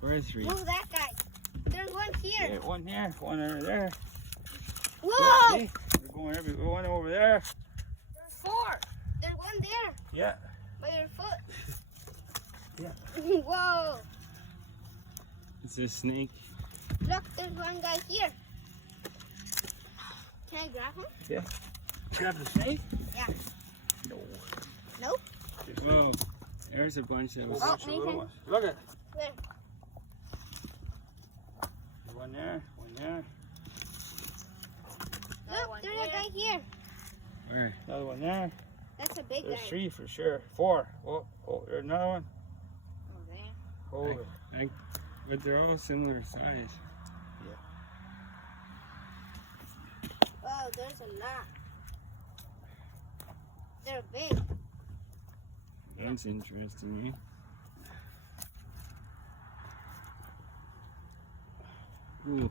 Where is three? Move that guy. There's one here. Yeah, one here, one over there. Whoa! See? We're going one over there. There's four. There's one there Yeah. by your foot. Yeah. Whoa! It's a snake. Look, there's one guy here. Can I grab him? Yeah. Grab the snake? Yeah. No. Nope. Whoa. There's a bunch of Oh, them. Nathan. Look at. Where? One there, one there. Look, there's a guy here. Where? Another one there. That's a big There's guy. three for sure. Four. Oh, there's another one. Oh, there. Hold it. But they're all similar size. Oh, there's a lot. They're big. That's interesting, eh? Ooh.